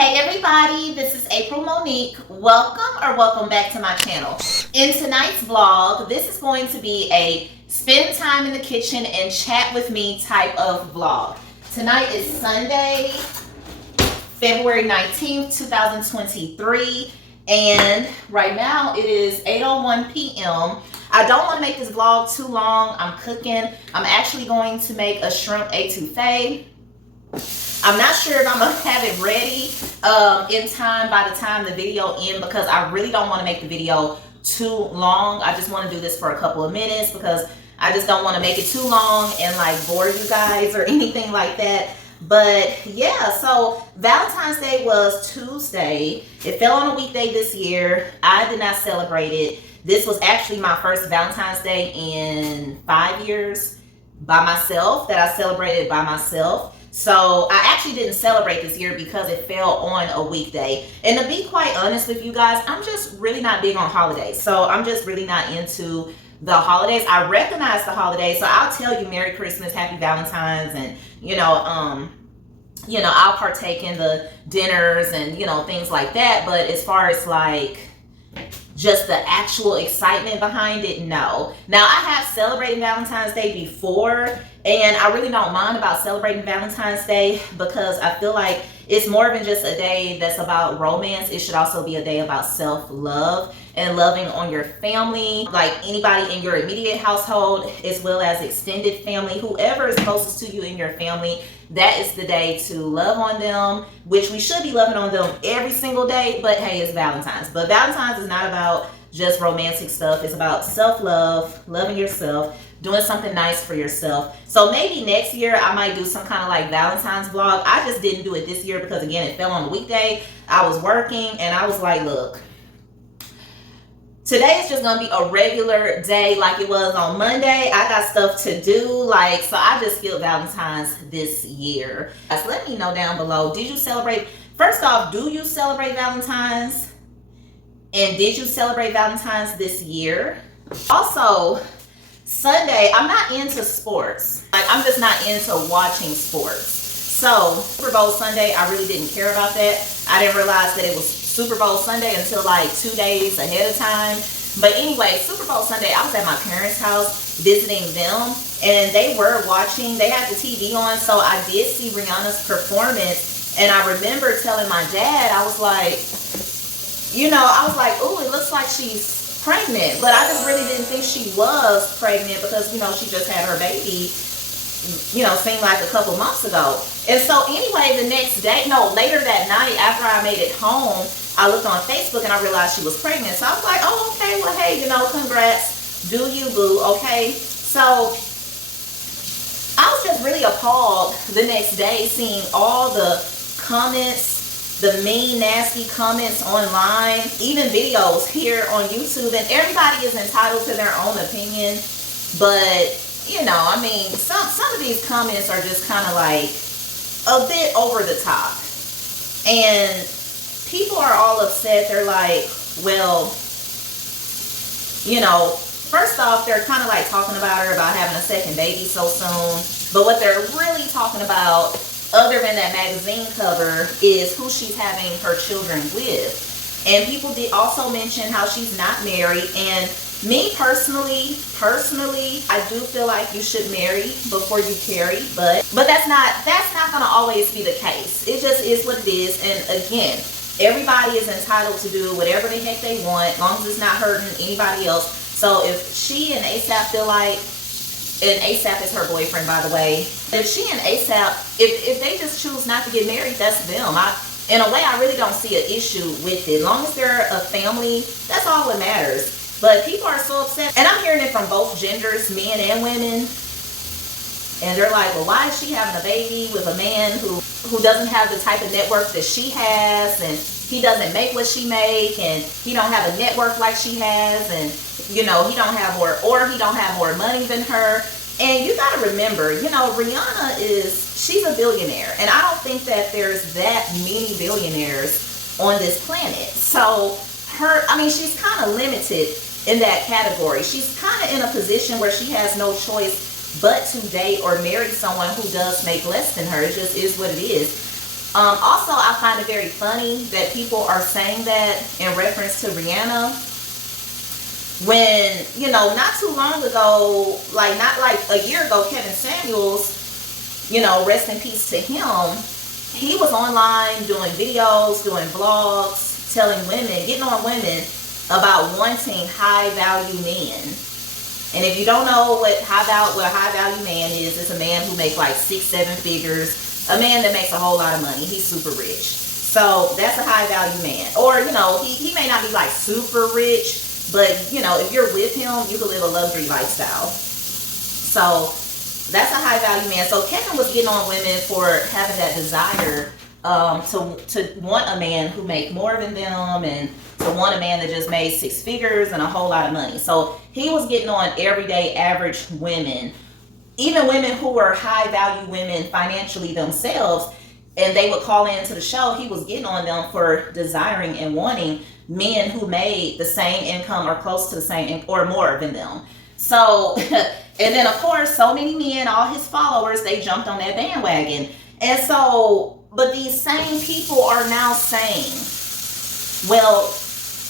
Hey everybody, this is April Monique. Welcome back to my channel. In tonight's vlog, this is going to be a spend time in the kitchen and chat with me type of vlog. Tonight is Sunday, February 19th, 2023, and right now it is 8:01 p.m. I don't want to make this vlog too long. I'm cooking. I'm actually going to make a shrimp etouffee. I'm not sure if I'm gonna have it ready in time by the time the video ends, because I really don't want to make the video too long. I just want to do this for a couple of minutes because I just don't want to make it too long and like bore you guys or anything like that. But yeah, so Valentine's Day was Tuesday. It fell on a weekday this year. I did not celebrate it. This was actually my first Valentine's Day in 5 years by myself, that I celebrated by myself. So I actually didn't celebrate this year because it fell on a weekday. And to be quite honest with you guys, I'm just really not big on holidays. So I'm just really not into the holidays. I recognize the holidays, so I'll tell you Merry Christmas, Happy Valentine's, and I'll partake in the dinners and things like that. But as far as like just the actual excitement behind it, no. Now, I have celebrated Valentine's Day before, and I really don't mind about celebrating Valentine's Day because I feel like it's more than just a day that's about romance. It should also be a day about self-love and loving on your family, like anybody in your immediate household, as well as extended family, whoever is closest to you in your family. That is the day to love on them, which we should be loving on them every single day, but hey, it's Valentine's. But Valentine's is not about just romantic stuff. It's about self-love, loving yourself, doing something nice for yourself. So maybe next year I might do some kind of like Valentine's vlog. I just didn't do it this year because again, it fell on a weekday. I was working and I was like, look, today is just gonna be a regular day like it was on Monday. I got stuff to do, so I just skipped Valentine's this year. Guys, let me know down below, did you celebrate? First off, do you celebrate Valentine's? And did you celebrate Valentine's this year? Also, Sunday, I'm not into sports. I'm just not into watching sports. So, Super Bowl Sunday, I really didn't care about that. I didn't realize that it was Super Bowl Sunday until like 2 days ahead of time. But anyway, Super Bowl Sunday, I was at my parents' house visiting them, and they were watching. They had the TV on, so I did see Rihanna's performance. And I remember telling my dad, I was like, ooh, it looks like she's pregnant. But I just really didn't think she was pregnant because, she just had her baby, seemed like a couple months ago. And so anyway, later that night after I made it home, I looked on Facebook and I realized she was pregnant. So I was like, oh, okay, well, hey, congrats, do you, boo, okay? So I was just really appalled the next day seeing all the comments, the mean, nasty comments online, even videos here on YouTube, and everybody is entitled to their own opinion. But, some of these comments are just kind of like a bit over the top. And people are all upset. They're like, well, first off, they're kind of like talking about her about having a second baby so soon. But what they're really talking about, other than that magazine cover, is who she's having her children with. And people did also mention how she's not married. And me personally, I do feel like you should marry before you carry, but that's not gonna always be the case. It just is what it is. And again, everybody is entitled to do whatever the heck they want, as long as it's not hurting anybody else. So if she and ASAP feel like, and ASAP is her boyfriend, by the way, if she and ASAP, if they just choose not to get married, that's them. In a way, I really don't see an issue with it. As long as they're a family, that's all that matters. But people are so upset, and I'm hearing it from both genders, men and women. And they're like, well, why is she having a baby with a man who doesn't have the type of network that she has, and he doesn't make what she make, and he don't have a network like she has, and he don't have more money than her. And you got to remember, Rihanna she's a billionaire, and I don't think that there's that many billionaires on this planet. So she's kind of limited in that category. She's kind of in a position where she has no choice but to date or marry someone who does make less than her. It just is what it is. Also, I find it very funny that people are saying that in reference to Rihanna when, you know, not too long ago, like not like a year ago, Kevin Samuels, you know, rest in peace to him, he was online doing videos, doing vlogs, telling women, getting on women about wanting high value men. And if you don't know what a high value man is, it's a man who makes like 6-7 figures, a man that makes a whole lot of money. He's super rich. So that's a high value man. Or, you know, he may not be like super rich, but, you know, if you're with him, you can live a luxury lifestyle. So that's a high value man. So Kevin was getting on women for having that desire to want a man who make more than them, and to want a man that just made 6 figures and a whole lot of money. So he was getting on everyday average women, even women who were high value women financially themselves, and they would call into the show. He was getting on them for desiring and wanting men who made the same income or close to the same or more than them. So, and then of course, so many men, all his followers, they jumped on that bandwagon. And so, but these same people are now saying, well,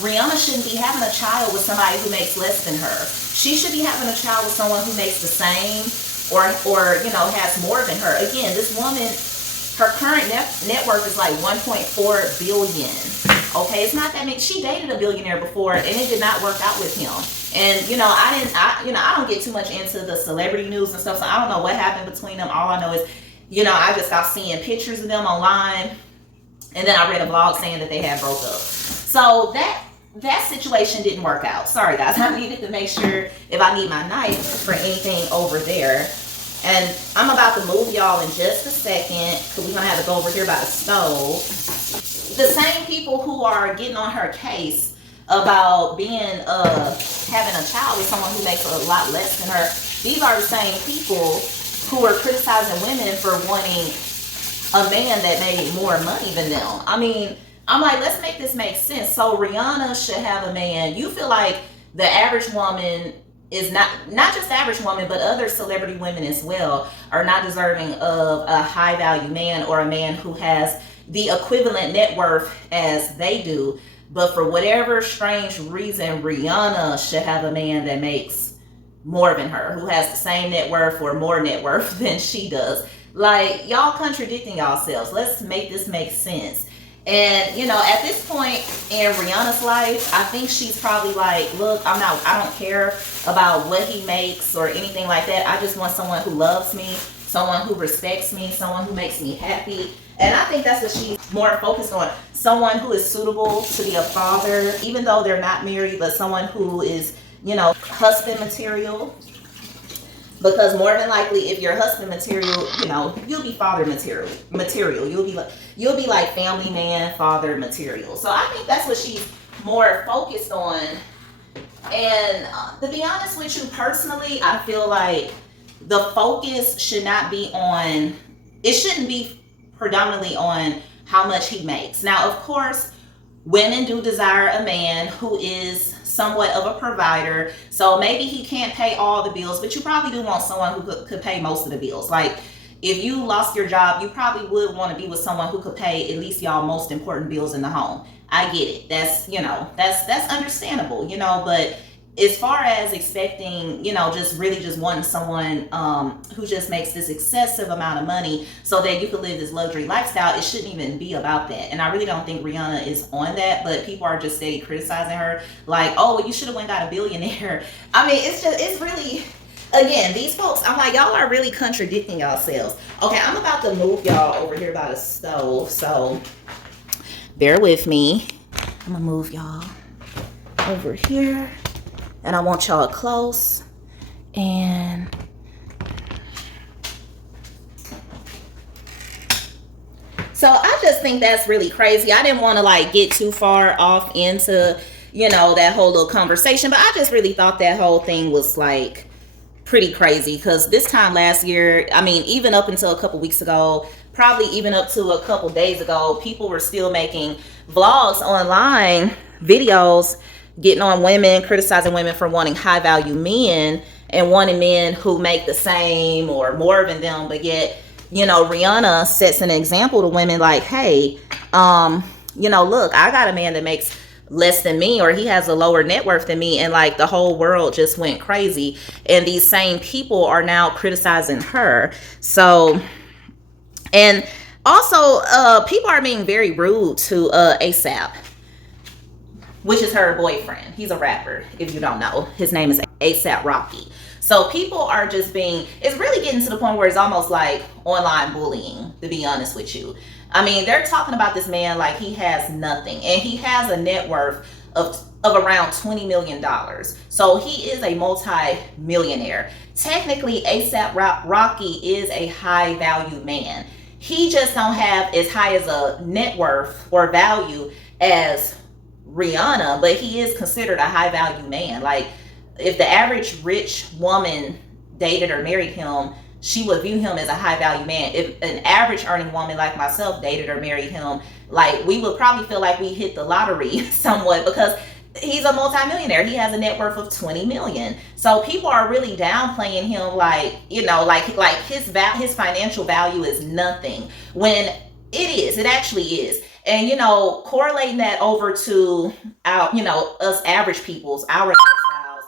Rihanna shouldn't be having a child with somebody who makes less than her. She should be having a child with someone who makes the same or you know, has more than her. Again, this woman, her current net worth is like 1.4 billion. Okay, it's not that many. She dated a billionaire before, and it did not work out with him. And you know, I don't get too much into the celebrity news and stuff, so I don't know what happened between them. All I know is, you know, I just got seeing pictures of them online, and then I read a blog saying that they had broke up. So that situation didn't work out. Sorry guys, I needed to make sure if I need my knife for anything over there. And I'm about to move y'all in just a second, because we're gonna have to go over here by the stove. The same people who are getting on her case about being having a child with someone who makes a lot less than her, these are the same people who are criticizing women for wanting a man that made more money than them. I mean, I'm like, let's make this make sense. So Rihanna should have a man. You feel like the average woman is not just the average woman, but other celebrity women as well are not deserving of a high value man, or a man who has the equivalent net worth as they do. But for whatever strange reason, Rihanna should have a man that makes more than her, who has the same net worth or more net worth than she does. Like, y'all contradicting yourselves. Let's make this make sense. And, you know, at this point in Rihanna's life, I think she's probably like, look, I don't care about what he makes or anything like that. I just want someone who loves me, someone who respects me, someone who makes me happy. And I think that's what she's more focused on. Someone who is suitable to be a father, even though they're not married, but someone who is, you know, husband material. Because more than likely, if you're husband material, you know, you'll be father material. You'll be like family man, father material. So I think that's what she's more focused on. And to be honest with you, personally, I feel like the focus should not be on, it shouldn't be predominantly on how much he makes. Now, of course, women do desire a man who is somewhat of a provider. So maybe he can't pay all the bills, but you probably do want someone who could pay most of the bills. Like, if you lost your job, you probably would want to be with someone who could pay at least y'all most important bills in the home. I get it. That's, you know, that's understandable, you know, but as far as expecting, you know, just really just wanting someone who just makes this excessive amount of money so that you can live this luxury lifestyle, it shouldn't even be about that. And I really don't think Rihanna is on that, but people are just steady criticizing her. Like, oh, well, you should have went and got a billionaire. I mean, it's really, again, these folks, I'm like, y'all are really contradicting yourselves. Okay, I'm about to move y'all over here by the stove, so bear with me. I'm gonna move y'all over here. And I want y'all close. And so I just think that's really crazy. I didn't want to like get too far off into, you know, that whole little conversation, but I just really thought that whole thing was like pretty crazy, because this time last year, I mean, even up until a couple weeks ago, probably even up to a couple days ago, people were still making vlogs online, videos, getting on women, criticizing women for wanting high value men and wanting men who make the same or more than them, but yet Rihanna sets an example to women like, hey, look, I got a man that makes less than me, or he has a lower net worth than me, and like the whole world just went crazy, and these same people are now criticizing her. So, and also people are being very rude to ASAP, which is her boyfriend. He's a rapper, if you don't know. His name is ASAP Rocky. So people are just it's really getting to the point where it's almost like online bullying, to be honest with you. I mean, they're talking about this man like he has nothing, and he has a net worth of around $20 million. So he is a multi-millionaire. Technically, ASAP Rocky is a high value man. He just don't have as high as a net worth or value as Rihanna, but he is considered a high value man. Like, if the average rich woman dated or married him, she would view him as a high value man. If an average earning woman like myself dated or married him, like, we would probably feel like we hit the lottery somewhat, because he's a multimillionaire. He has a net worth of 20 million. So people are really downplaying him, like, like his financial value is nothing, when it actually is. And correlating that over to our, us average people's, our lifestyles.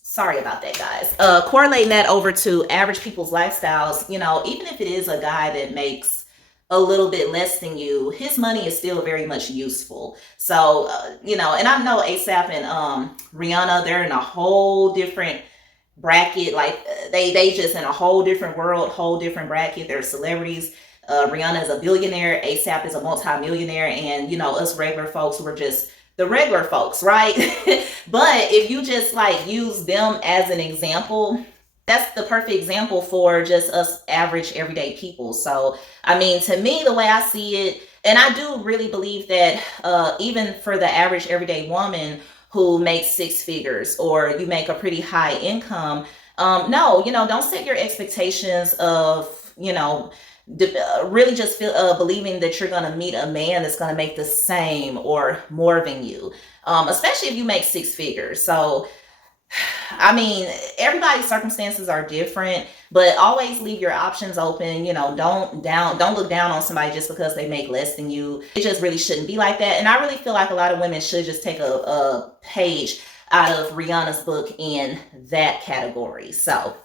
Sorry about that, guys. Correlating that over to average people's lifestyles, even if it is a guy that makes a little bit less than you, his money is still very much useful. So, and I know ASAP and Rihanna, they're in a whole different bracket. Like, they just in a whole different world, whole different bracket. They're celebrities. Rihanna is a billionaire, ASAP is a multi-millionaire, and us regular folks, we're just the regular folks, right? But if you just like use them as an example, that's the perfect example for just us average everyday people. So, I mean, to me, the way I see it, and I do really believe that even for the average everyday woman who makes six figures, or you make a pretty high income, no, don't set your expectations of, really just believing that you're going to meet a man that's going to make the same or more than you, especially if you make six figures. So, I mean, everybody's circumstances are different, but always leave your options open. Don't look down on somebody just because they make less than you. It just really shouldn't be like that. And I really feel like a lot of women should just take a page out of Rihanna's book in that category. So,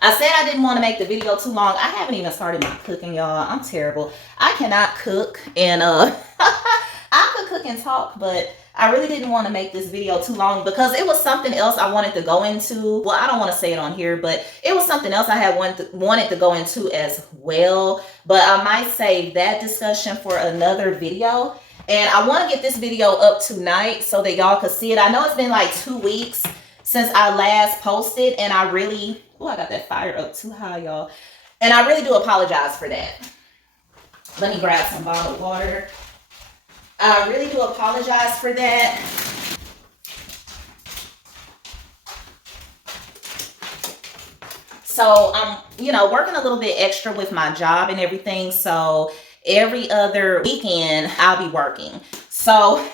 I said I didn't want to make the video too long. I haven't even started my cooking, y'all. I'm terrible. I cannot cook, and I could cook and talk, but I really didn't want to make this video too long because it was something else I wanted to go into. Well, I don't want to say it on here, but it was something else I had wanted to go into as well. But I might save that discussion for another video. And I want to get this video up tonight so that y'all could see it. I know it's been like 2 weeks since I last posted, and I really... Oh, I got that fire up too high, y'all. And I really do apologize for that. Let me grab some bottled water. I really do apologize for that. So I'm, working a little bit extra with my job and everything. So every other weekend I'll be working. So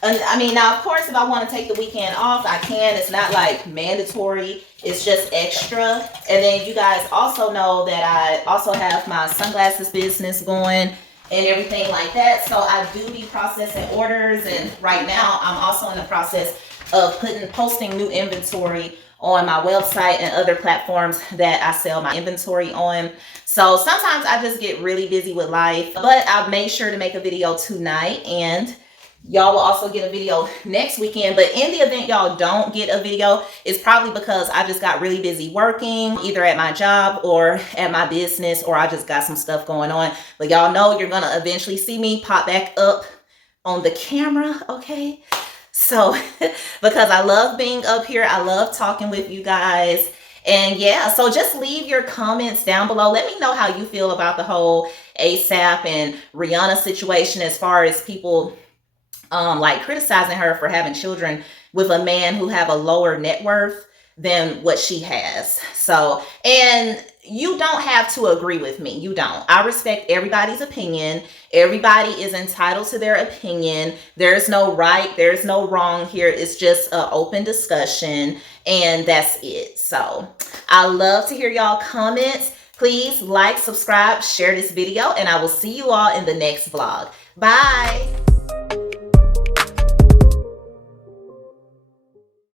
I mean, now, of course, if I want to take the weekend off, I can. It's not like mandatory. It's just extra. And then you guys also know that I also have my sunglasses business going and everything like that. So I do be processing orders. And right now, I'm also in the process of posting new inventory on my website and other platforms that I sell my inventory on. So sometimes I just get really busy with life. But I've made sure to make a video tonight, and y'all will also get a video next weekend. But in the event y'all don't get a video, it's probably because I just got really busy working, either at my job or at my business, or I just got some stuff going on. But y'all know you're gonna eventually see me pop back up on the camera, okay? So, because I love being up here, I love talking with you guys. And yeah, so just leave your comments down below. Let me know how you feel about the whole ASAP and Rihanna situation, as far as people like criticizing her for having children with a man who have a lower net worth than what she has. So, and you don't have to agree with me. You don't. I respect everybody's opinion. Everybody is entitled to their opinion. There's no right, there's no wrong here. It's just an open discussion, and that's it. So I love to hear y'all comments. Please like, subscribe, share this video, and I will see you all in the next vlog. Bye.